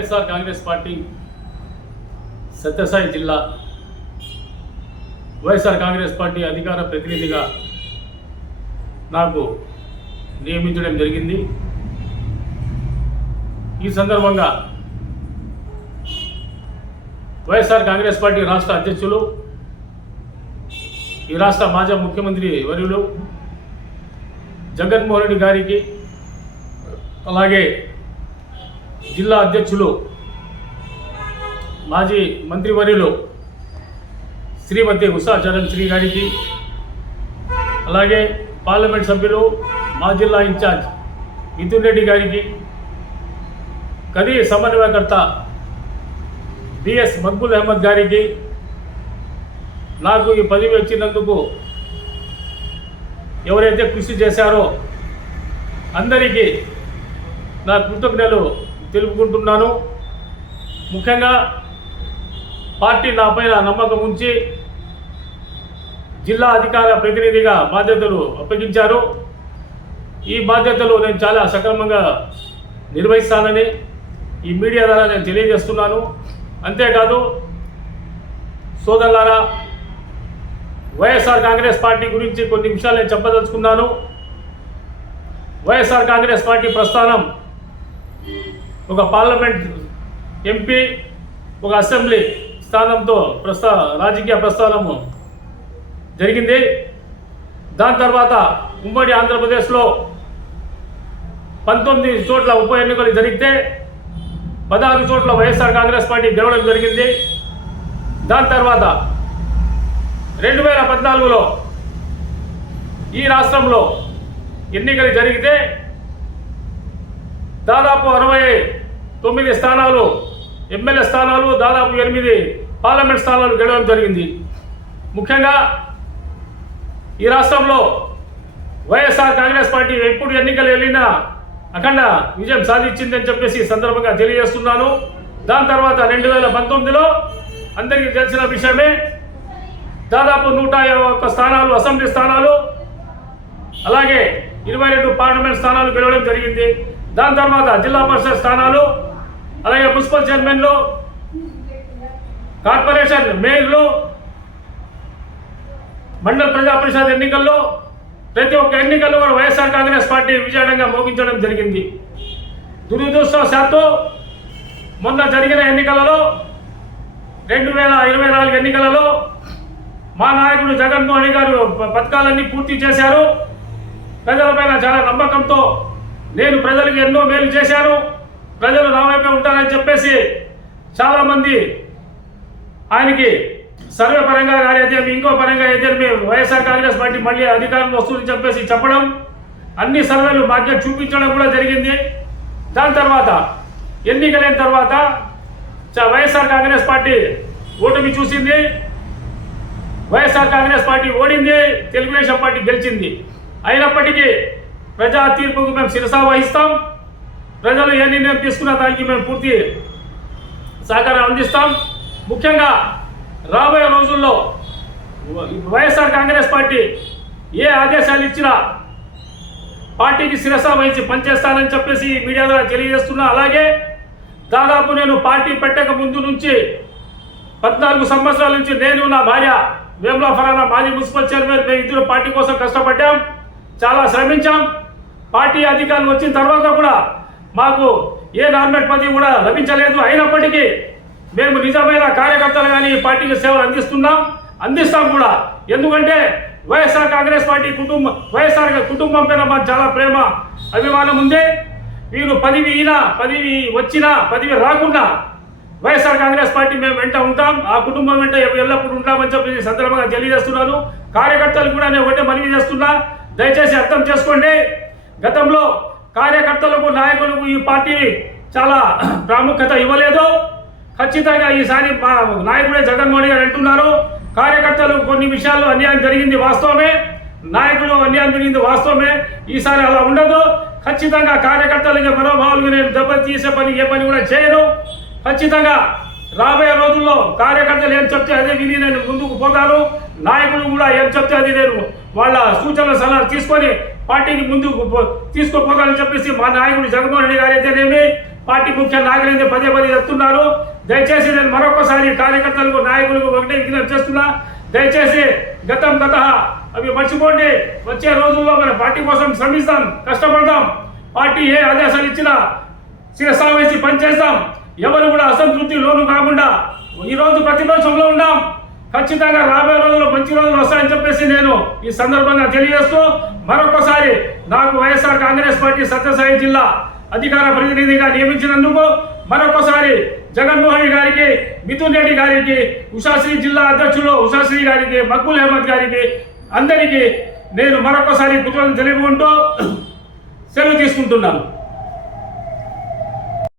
YSR Congress party Sathya Sai జిల్లా YSR Congress party అధికార ప్రతినిధిగా నాకు నియమించడం జరిగింది. ఈ సందర్భంగా వైఎస్ఆర్ కాంగ్రెస్ పార్టీ రాష్ట్ర అధ్యక్షులు ఈ రాష్ట్ర మాజీ ముఖ్యమంత్రి వర్యులు జగన్మోహన్ రెడ్డి గారికి అలాగే జిల్లా అధ్యక్షులు మాజీ మంత్రివర్యులు శ్రీమతి ఉషా చరణ్ శ్రీ గారికి అలాగే పార్లమెంట్ సభ్యులు మా జిల్లా ఇన్ఛార్జ్ మిథున్ రెడ్డి గారికి కది సమన్వయకర్త బిఎస్ మక్బుల్ అహ్మద్ గారికి నాకు ఈ పదవి వచ్చినందుకు ఎవరైతే కృషి చేశారో అందరికీ నా కృతజ్ఞతలు తెలుపుకుంటున్నాను. ముఖ్యంగా పార్టీ నాపైన నమ్మకం ఉంచి జిల్లా అధికార ప్రతినిధిగా బాధ్యతలు అప్పగించారు. ఈ బాధ్యతలు నేను చాలా సక్రమంగా నిర్వహిస్తానని ఈ మీడియా ద్వారా నేను తెలియజేస్తున్నాను. అంతేకాదు సోదరులారా వైఎస్ఆర్ కాంగ్రెస్ పార్టీ గురించి కొన్ని విషయాలు నేను చెప్పదలుచుకున్నాను. వైఎస్ఆర్ కాంగ్రెస్ పార్టీ ప్రస్థానం ఒక పార్లమెంట్ ఎంపీ ఒక అసెంబ్లీ స్థానంతో ప్రస్థా రాజకీయ ప్రస్థానము జరిగింది. దాని తర్వాత ఉమ్మడి ఆంధ్రప్రదేశ్లో పంతొమ్మిది చోట్ల ఉప ఎన్నికలు జరిగితే పదహారు చోట్ల వైఎస్ఆర్ కాంగ్రెస్ పార్టీ గెలవడం జరిగింది. దాని తర్వాత రెండు వేల పద్నాలుగులో ఈ రాష్ట్రంలో ఎన్నికలు జరిగితే దాదాపు అరవై తొమ్మిది స్థానాలు ఎమ్మెల్యే స్థానాలు దాదాపు ఎనిమిది పార్లమెంట్ స్థానాలు గెలవడం జరిగింది. ముఖ్యంగా ఈ రాష్ట్రంలో వైఎస్ఆర్ కాంగ్రెస్ పార్టీ ఎప్పుడు ఎన్నికలు వెళ్ళినా అఖండ విజయం సాధించిందని చెప్పేసి సందర్భంగా తెలియజేస్తున్నాను. దాని తర్వాత రెండు వేల పంతొమ్మిదిలో అందరికీ తెలిసిన విషయమే దాదాపు నూట ఒక్క స్థానాలు అసెంబ్లీ స్థానాలు అలాగే ఇరవై రెండు పార్లమెంట్ స్థానాలు గెలవడం జరిగింది. దాని తర్వాత జిల్లా పరిషత్ స్థానాలు అలాగే మున్సిపల్ చైర్మన్లు కార్పొరేషన్ మేయర్లు మండల ప్రజా పరిషత్ ఎన్నికల్లో ప్రతి ఒక్క ఎన్నికల్లో కూడా వైఎస్ఆర్ కాంగ్రెస్ పార్టీ విజయంగా మోగించడం జరిగింది. దురదృష్టవశాత్తు మొన్న జరిగిన ఎన్నికలలో రెండు వేల ఇరవై నాలుగు ఎన్నికలలో మా నాయకుడు జగన్మోహన్ గారు పథకాలన్నీ పూర్తి చేశారు. ప్రజలపైన చాలా నమ్మకంతో నేను ప్రజలకు ఎన్నో మేలు చేశాను. ప్రజలు నా వైపే ఉంటారని చెప్పేసి చాలామంది ఆయనకి సర్వే పరంగా కానీ అయితే ఇంకో పరంగా అయితే మేము వైఎస్ఆర్ కాంగ్రెస్ పార్టీ మళ్ళీ అధికారంలో వస్తుందని చెప్పేసి చెప్పడం అన్ని సర్వేలు మాకే చూపించడం కూడా జరిగింది. దాని తర్వాత ఎన్నికలైన తర్వాత చ- వైఎస్ఆర్ కాంగ్రెస్ పార్టీ ఓటమి చూసింది. వైఎస్ఆర్ కాంగ్రెస్ పార్టీ ఓడింది. తెలుగుదేశం పార్టీ గెలిచింది. అయినప్పటికీ ప్రజా తీర్పుకు మేము శిరసా వహిస్తాం ప్రజలు ఏ నిర్ణయం తీసుకున్న దానికి మేము పూర్తి సహకారం అందిస్తాం. ముఖ్యంగా రాబోయే రోజుల్లో వైఎస్ఆర్ కాంగ్రెస్ పార్టీ ఏ ఆదేశాలు ఇచ్చినా పార్టీకి శిరస వహించి పనిచేస్తానని చెప్పేసి ఈ మీడియా ద్వారా తెలియజేస్తున్నా. అలాగే దాదాపు నేను పార్టీ పెట్టక ముందు నుంచి పద్నాలుగు సంవత్సరాల నుంచి నేను నా భార్య వేముల ఫరానా మాజీ మున్సిపల్ చైర్మన్ మేము ఇద్దరు పార్టీ కోసం కష్టపడ్డాం చాలా శ్రమించాం. పార్టీ అధికారులు వచ్చిన తర్వాత కూడా మాకు ఏ నామినేట్ పదవి కూడా లభించలేదు. అయినప్పటికీ మేము నిజమైన కార్యకర్తలు కానీ పార్టీకి సేవలు అందిస్తున్నాం అందిస్తాం కూడా. ఎందుకంటే వైఎస్ఆర్ కాంగ్రెస్ పార్టీ కుటుంబం వైఎస్ఆర్ కుటుంబం పైన మాకు చాలా ప్రేమ అభిమానం ఉంది. వీరు పదవి అయినా పదవి వచ్చినా పదవి రాకుండా వైఎస్ఆర్ కాంగ్రెస్ పార్టీ మేము వెంట ఉంటాం. ఆ కుటుంబం వెంట ఎల్లప్పుడు ఉంటామని చెప్పి సందర్భంగా తెలియజేస్తున్నాను. కార్యకర్తలు కూడా నేను ఒకటే మనవి చేస్తున్నా. దయచేసి అర్థం చేసుకోండి. గతంలో కార్యకర్తలకు నాయకులకు ఈ పార్టీ చాలా ప్రాముఖ్యత ఇవ్వలేదు. ఖచ్చితంగా ఈసారి నాయకుడే జగన్మోహన్ గారు అంటున్నారు. కార్యకర్తలు కొన్ని విషయాల్లో అన్యాయం జరిగింది వాస్తవమే. నాయకులు అన్యాయం జరిగింది వాస్తవమే. ఈసారి అలా ఉండదు. ఖచ్చితంగా కార్యకర్తలకి మనోభావాలకు నేను దెబ్బతీసే పని ఏ పని కూడా చేయను. ఖచ్చితంగా రాబోయే రోజుల్లో కార్యకర్తలు ఏం చెప్తే అదే విని నేను ముందుకు పోతాను. నాయకులు కూడా ఏం చెప్తే అది నేను వాళ్ళ సూచనల సలహాలు తీసుకొని పార్టీని ముందుకు పో- తీసుకుపోతానని చెప్పేసి మా నాయకుడు జగన్మోహన్ రెడ్డి గారు అయితేనేమి పార్టీ ముఖ్య నాయకులైతే పదే పదే చెప్తున్నారు. దయచేసి నేను మరొకసారి కార్యకర్తలకు నాయకులకు ఒకటే విజ్ఞప్తి చేస్తున్నా. దయచేసి గతం గత అవి మర్చిపోండి. వచ్చే రోజుల్లో మన పార్టీ కోసం శ్రమిస్తాం కష్టపడదాం పార్టీ ఏ ఆదేశాలు ఇచ్చినా శిరసావేసి పనిచేస్తాం. ఎవరు కూడా అసంతృప్తి లోను కాకుండా ఈరోజు ప్రతిపక్షంలో ఉన్నాం. ఖచ్చితంగా రాబోయే రోజుల్లో మంచి రోజులు వస్తాయని చెప్పేసి నేను ఈ సందర్భంగా తెలియజేస్తూ మరొకసారి నాకు వైఎస్ఆర్ కాంగ్రెస్ పార్టీ సత్యసాయి జిల్లా అధికార ప్రతినిధిగా నియమించినందుకు మరొకసారి జగన్మోహన్ గారికి మిథున్ రెడ్డి గారికి ఉషాశ్రీ జిల్లా అధ్యక్షులు ఉషాశ్రీ గారికి మక్బుల్ అహ్మద్ గారికి అందరికీ నేను మరొకసారి కృతజ్ఞతలు తెలియకుంటూ సెలవు తీసుకుంటున్నాను.